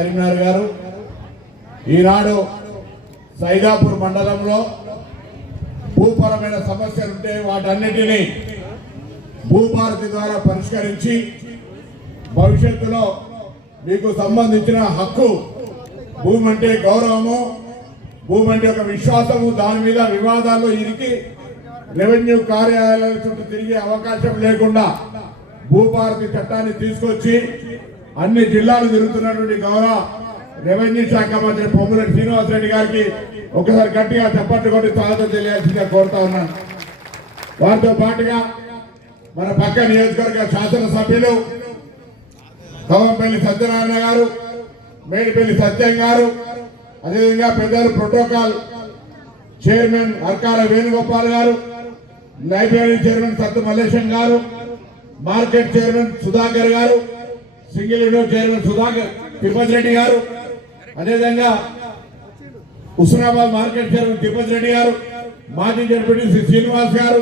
కరీంనగర్ గారు ఈనాడు సైదాపూర్ మండలంలో భూపరమైన సమస్యలు ఉంటే వాటన్నిటినీ భూభారతి ద్వారా పరిష్కరించి భవిష్యత్తులో మీకు సంబంధించిన హక్కు భూమి అంటే గౌరవము, భూమి అంటే ఒక విశ్వాసము, దాని మీద వివాదాల్లో ఇరికి రెవెన్యూ కార్యాలయాల చుట్టూ తిరిగే అవకాశం లేకుండా భూభారతి చట్టాన్ని తీసుకొచ్చి అన్ని జిల్లాలు తిరుగుతున్నటువంటి గౌరవ రెవెన్యూ శాఖ మంత్రి పొంగులేటి శ్రీనివాసరెడ్డి గారికి ఒకసారి గట్టిగా చప్పట్లు కొట్టి స్వాగతం తెలియాల్సిందిగా కోరుతా ఉన్నాను. వారితో పాటుగా మన పక్క నియోజకవర్గ శాసనసభ్యులు కవంపల్లి సత్యనారాయణ గారు, మేడిపల్లి సత్యం గారు, అదేవిధంగా పెద్దలు ప్రోటోకాల్ చైర్మన్ అర్కాల వేణుగోపాల్ గారు, లైబ్రరీ చైర్మన్ సత్తు మల్లేశం గారు, మార్కెట్ చైర్మన్ సుధాకర్ గారు, single window chairman Sudhakar Tirupati Reddy గారు, అదేవిధంగా హుస్నాబాద్ మార్కెట్ చైర్మన్ తిరుపతి రెడ్డి గారు, మాజీ జడ్పీ శ్రీనివాస్ గారు,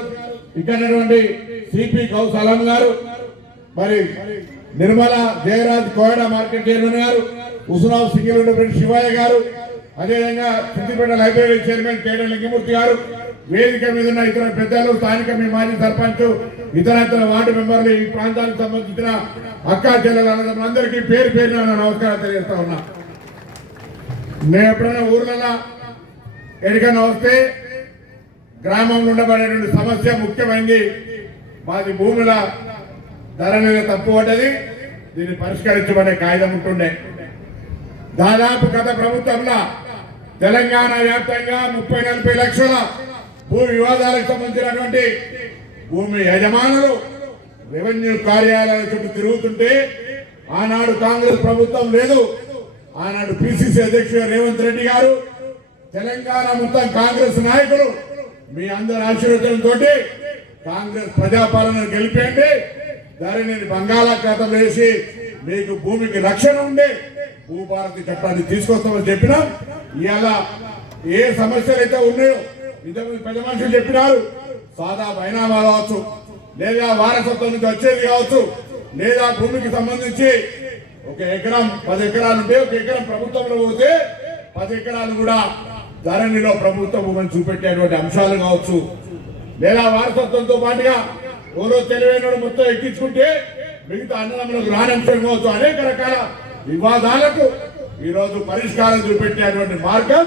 ఇక్కడ సిపి కౌసలం గారు, మరి నిర్మల జయరాజ్ కోయడ మార్కెట్ చైర్మన్ గారు, హుస్నాబాద్ సింగిల్ విండో శివయ్య గారు, అదేవిధంగా సిద్దిపేట లైబ్రరీ చైర్మన్ కేడ లింగమూర్తి గారు, వేదిక మీద ఉన్న ఇతర పెద్దలు, స్థానిక మీ మాజీ సర్పంచ్, ఇతర వార్డు మెంబర్లు, ఈ ప్రాంతానికి సంబంధించిన అక్కా చెల్లెలందరికీ పేరు పేరున నమస్కారం తెలియజేస్తా ఉన్నా. మేము ఎప్పుడైనా ఊర్లలో ఎక్కడికైనా వస్తే గ్రామంలో ఉండబడేటువంటి సమస్య ముఖ్యమైనది, మాది భూముల ధర మీద తప్పు పడ్డది, దీన్ని పరిష్కరించమనే కాగితం ఉంటుండే. దాదాపు గత ప్రభుత్వంలో తెలంగాణ వ్యాప్తంగా 30-40 లక్షల భూ వివాదాలకు సంబంధించినటువంటి భూమి యజమానులు రెవెన్యూ కార్యాలయాల చుట్టూ తిరుగుతుంటే ఆనాడు కాంగ్రెస్ ప్రభుత్వం లేదు, ఆనాడు పిసిసి అధ్యక్షుడు రేవంత్ రెడ్డి గారు, తెలంగాణ మొత్తం కాంగ్రెస్ నాయకులు మీ అందరి ఆశీర్వాదంతో కాంగ్రెస్ ప్రజాపాలన గెలిపేయండి, దానిని బంగాళాఖాతం వేసి మీకు భూమికి రక్షణ ఉండే భూభారతి చట్టాన్ని తీసుకొస్తామని చెప్పినాం. ఇలా ఏ సమస్యలు అయితే ఉన్నాయో ఇంతకుముందు పెద్ద మనుషులు చెప్పినారు, సాదా బైనామా కావచ్చు, లేదా వారసత్వం నుంచి వచ్చేది కావచ్చు, లేదా భూమికి సంబంధించి 1 ఎకరం 10 ఎకరాలు ఉంటే 1 ఎకరం ప్రభుత్వంలో పోతే 10 ఎకరాలు కూడా ధరణిలో ప్రభుత్వ భూమిని చూపెట్టేటువంటి అంశాలు కావచ్చు, లేదా వారసత్వంతో పాటుగా ఓరో తెలివైన మొత్తం ఎక్కించుకుంటే మిగతా అన్నదమ్ములకు రానంశం కావచ్చు, అనేక రకాల వివాదాలకు ఈరోజు పరిష్కారం చూపెట్టేటువంటి మార్గం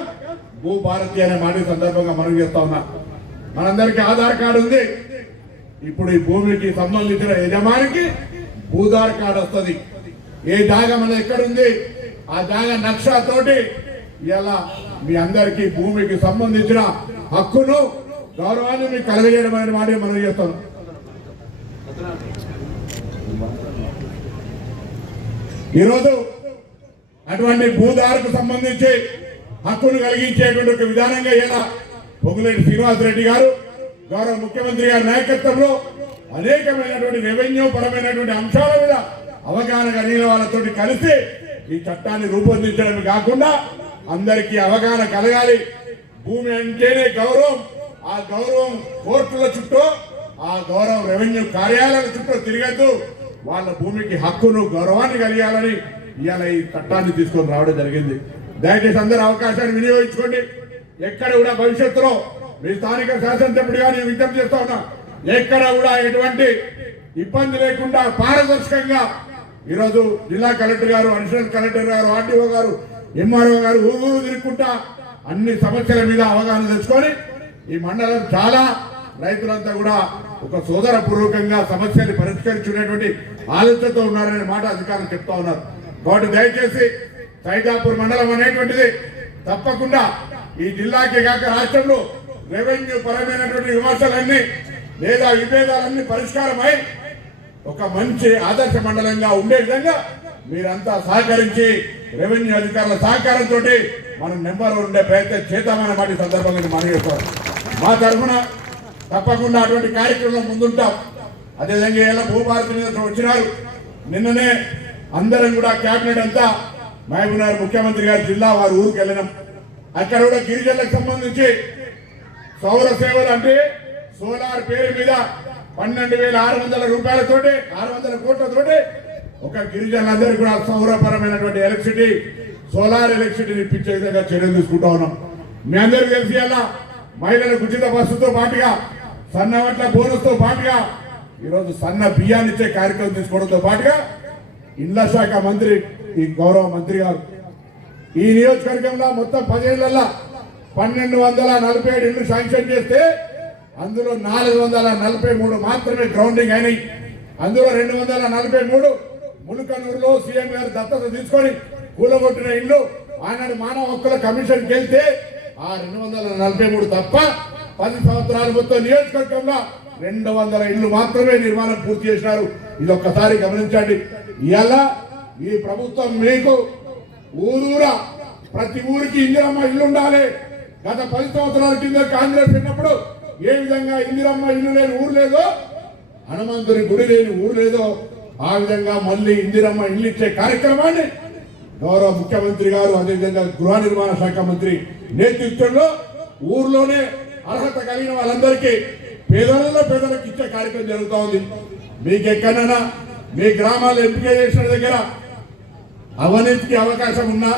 భూభారతి అనే మాట సందర్భంగా మనం చేస్తా ఉన్నాం. మనందరికీ ఆధార్ కార్డు ఉంది, ఇప్పుడు ఈ భూమికి సంబంధించిన యజమానికి భూధార్ కార్డు వస్తుంది. ఏ జాగా మన ఎక్కడుంది ఆ జాగా నక్షతోటి ఇలా మీ అందరికీ భూమికి సంబంధించిన హక్కును గౌరవాన్ని మీకు కలగజేయడం అనే మాట మనం చేస్తాం. ఈరోజు అటువంటి భూదారుకు సంబంధించి హక్కును కలిగించేటువంటి ఒక విధానంగా ఇలా పొంగులేటి శ్రీనివాసరెడ్డి గారు గౌరవ ముఖ్యమంత్రి గారి నాయకత్వంలో అనేకమైనటువంటి రెవెన్యూ పరమైనటువంటి అంశాల మీద అవగాహన కలిగిన వాళ్ళతో కలిసి ఈ చట్టాన్ని రూపొందించడమే కాకుండా అందరికీ అవగాహన కలగాలి. భూమి అంటేనే గౌరవం, ఆ గౌరవం కోర్టుల చుట్టూ, ఆ గౌరవం రెవెన్యూ కార్యాలయాల చుట్టూ తిరగద్దు, వాళ్ళ భూమికి హక్కును గౌరవాన్ని కలిగాలని ఇవాళ ఈ చట్టాన్ని తీసుకొని రావడం జరిగింది. దయచేసి అందరూ అవకాశాన్ని వినియోగించుకోండి. ఎక్కడ కూడా భవిష్యత్తులో మీ స్థానిక శాసనసభ్యుడిగా నేను విజ్ఞప్తి చేస్తా ఉన్నా, ఎక్కడ కూడా ఎటువంటి ఇబ్బంది లేకుండా పారదర్శకంగా ఈరోజు జిల్లా కలెక్టర్ గారు, అడిషనల్ కలెక్టర్ గారు, ఆర్డీఓ గారు, ఎంఆర్ఓ గారు ఊరు తిరుగుకుంటా అన్ని సమస్యల మీద అవగాహన తెచ్చుకొని ఈ మండలం చాలా రైతులంతా కూడా ఒక సోదరపూర్వకంగా సమస్యని పరిష్కరించుకునేటువంటి ఆలోచనతో ఉన్నారనే మాట అధికారులు చెప్తా ఉన్నారు. కాబట్టి దయచేసి సైదాపూర్ మండలం అనేటువంటిది తప్పకుండా ఈ జిల్లాకే కాక రాష్ట్రంలో రెవెన్యూ పరమైనటువంటి విమర్శలన్నీ లేదా విభేదాలన్నీ పరిష్కారమై ఒక మంచి ఆదర్శ మండలంగా ఉండే విధంగా మీరంతా సహకరించి రెవెన్యూ అధికారుల సహకారంతో మనం నెంబర్ 1 ఉండే ప్రయత్నం చేద్దామనే మాట సందర్భంగా మనం చేస్తాం. మా తరఫున తప్పకుండా అటువంటి కార్యక్రమం ముందుంటాం. అదేవిధంగా ఇలా భూభారతి మీద వచ్చినారు. నిన్ననే అందరం కూడా కేబినెట్ అంతా మహబూబ్నగర్ ముఖ్యమంత్రి గారి జిల్లా వారి ఊరికి వెళ్ళినాం. అక్కడ కూడా గిరిజనులకు సంబంధించి సౌర సేవలు అంటే సోలార్ పేరు మీద 12,600 రూపాయలతోటి 600 కోట్లతోటి ఒక గిరిజనులందరికీ కూడా సౌరపరమైనటువంటి ఎలక్ట్రిసిటీ, సోలార్ ఎలక్ట్రిసిటీని ఇప్పించే విధంగా చర్యలు తీసుకుంటా ఉన్నాం. మీ అందరికీ తెలిసి అలా మహిళలకు ఉచిత బస్సుతో పాటుగా సన్న వడ్ల బోనస్తో పాటుగా ఈరోజు సన్న బియ్యాన్ని ఇచ్చే కార్యక్రమం తీసుకోవడంతో పాటుగా ఇండ్ల శాఖ మంత్రి, ఈ గౌరవ మంత్రి గారు ఈ నియోజకవర్గంలో మొత్తం 10 ఏళ్లలో 1247 ఇళ్లు శాంక్షన్ చేస్తే అందులో 443 మాత్రమే గ్రౌండింగ్ అయినాయి. అందులో 243 ములుకనూరులో సీఎం గారు దత్తత తీసుకొని కూలగొట్టిన ఇల్లు ఆనాడు మానవ హక్కుల కమిషన్కి వెళ్తే ఆ 243 తప్ప 10 సంవత్సరాల మొత్తం నియోజకవర్గంలో 200 ఇళ్లు మాత్రమే నిర్మాణం పూర్తి చేసినారు. ఇది ఒక్కసారి గమనించండి. ఇలా ఈ ప్రభుత్వం మీకు ఊరూరా ప్రతి ఊరికి ఇందిరమ్మ ఇల్లు ఉండాలి. గత 10 సంవత్సరాల కింద కాంగ్రెస్ ఉన్నప్పుడు ఏ విధంగా ఇందిరమ్మ ఇల్లు లేని ఊరు లేదో, హనుమంతుని గుడి లేని ఊరు లేదో, ఆ విధంగా మళ్ళీ ఇందిరమ్మ ఇల్లు ఇచ్చే కార్యక్రమాన్ని గౌరవ ముఖ్యమంత్రి గారు, అదేవిధంగా గృహ నిర్మాణ శాఖ మంత్రి నేతృత్వంలో ఊర్లోనే అర్హత కలిగిన వాళ్ళందరికీ పేదలకు ఇచ్చే కార్యక్రమం జరుగుతూ ఉంది. మీకు ఎక్కడైనా మీ గ్రామాలు ఎంపిక చేసిన దగ్గర అవినీతికి అవకాశం ఉన్నా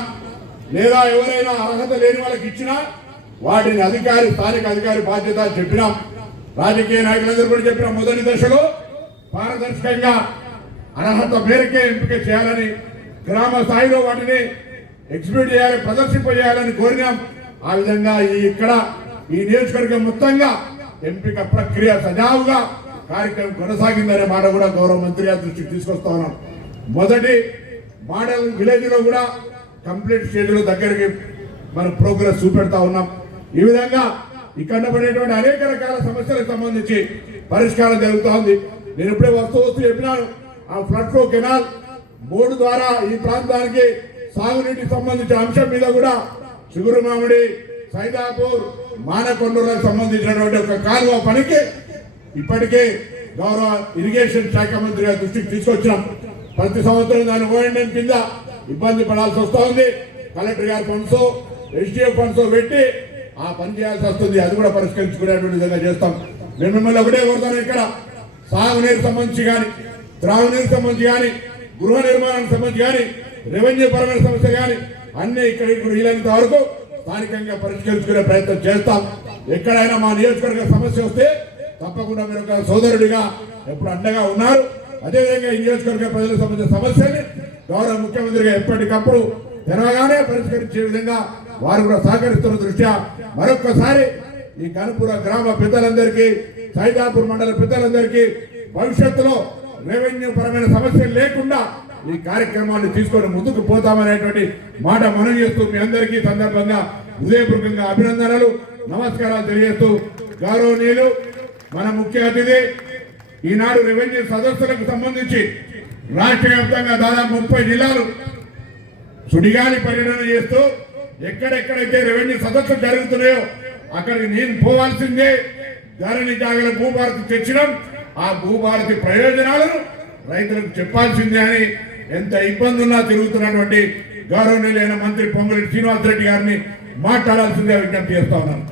లేదా ఎవరైనా అర్హత లేని వాళ్ళకి ఇచ్చినా వాటిని స్థానిక అధికారి బాధ్యత చెప్పినాం. రాజకీయ నాయకులందరూ కూడా చెప్పినాం. మొదటి దశలో పారదర్శకంగా అర్హత మేరకే ఎంపిక చేయాలని, గ్రామ స్థాయిలో వాటిని ఎగ్జిక్యూట్ చేయాలి, ప్రదర్శింపజేయాలని కోరినాం. ఆ విధంగా ఈ నియోజకవర్గం మొత్తంగా ఎంపిక ప్రక్రియ సజావుగా కార్యక్రమం కొనసాగిందనే మాట కూడా గౌరవ మంత్రి గారి దృష్టికి తీసుకొస్తా ఉన్నాం. మొదటి మోడల్ విలేజ్ లో కూడా కంప్లీట్ స్టేజ్ లో దగ్గరికి మనం ప్రోగ్రెస్ చూపెడతా ఉన్నాం. ఈ విధంగా ఇక్కడ పడేటువంటి అనేక రకాల సమస్యలకు సంబంధించి పరిష్కారం జరుగుతూ ఉంది. నేను ఇప్పుడే వస్తూ చెప్పినాను, ఆ ఫ్లడ్ ఫ్లో కెనాల్ 3 ద్వారా ఈ ప్రాంతానికి సాగునీటికి సంబంధించిన అంశం మీద కూడా చిగురుమామిడి, సైదాపూర్, మానకొండూరులకు సంబంధించినటువంటి ఒక కాలువ పనికి ఇప్పటికే గౌరవ ఇరిగేషన్ శాఖ మంత్రి గారి దృష్టికి తీసుకొచ్చినాం. ప్రతి సంవత్సరం దాని ఓఎండ్ఎం కింద ఇబ్బంది పడాల్సి వస్తూ ఉంది. కలెక్టర్ గారి ఫండ్స్, ఎస్డిఎఫ్ ఫండ్స్ పెట్టి ఆ పని చేయాల్సి వస్తుంది. అది కూడా పరిష్కరించుకునేటువంటి విధంగా చేస్తాం. మేము మిమ్మల్ని ఒకటే కోరుతాను, ఇక్కడ సాగునీరు సంబంధించి కానీ, త్రాగునీరు సంబంధించి కానీ, గృహ నిర్మాణానికి సంబంధించి కానీ, రెవెన్యూ పరమైన సమస్య కానీ అన్ని ఇక్కడ వీలైనంత వరకు స్థానికంగా పరిష్కరించుకునే ప్రయత్నం చేస్తాం. ఎక్కడైనా మా నియోజకవర్గ సమస్య వస్తే తప్పకుండా మీరు ఒక సోదరుడిగా ఎప్పుడు అండగా ఉన్నారు. అదేవిధంగా ఈ నియోజకవర్గ ప్రజలకు సంబంధించిన సమస్యల్ని గౌరవ ముఖ్యమంత్రిగా ఎప్పటికప్పుడు తెరవగానే పరిష్కరించే విధంగా వారు కూడా సహకరిస్తున్న దృష్ట్యా మరొక్కసారి ఈ గణపుర గ్రామ పెద్దలందరికీ, సైదాపూర్ మండల పెద్దలందరికీ భవిష్యత్తులో రెవెన్యూ పరమైన సమస్యలు లేకుండా ఈ కార్యక్రమాన్ని తీసుకొని ముందుకు పోతామనేటువంటి మాట మనం చేస్తూ మీ అందరికీ సందర్భంగా హృదయపూర్వకంగా అభినందనలు, నమస్కారాలు తెలియజేస్తూ, గౌరవనీయులు మన ముఖ్య అతిథి ఈనాడు రెవెన్యూ సదస్సులకు సంబంధించి రాష్ట్ర వ్యాప్తంగా దాదాపు 30 జిల్లాలు సుడిగాలి పర్యటన చేస్తూ ఎక్కడెక్కడైతే రెవెన్యూ సదస్సులు జరుగుతున్నాయో అక్కడికి నేను పోవాల్సిందే. ధరణి జాగల భూభారతి తెచ్చినాం, ఆ భూభారతి ప్రయోజనాలను రైతులకు చెప్పాల్సిందే అని ఎంత ఇబ్బంది ఉన్నా తిరుగుతున్నటువంటి గౌరవనీయులైన మంత్రి పొంగులేటి శ్రీనివాసరెడ్డి గారిని మాట్లాడాల్సిందే విజ్ఞప్తి చేస్తా ఉన్నాను.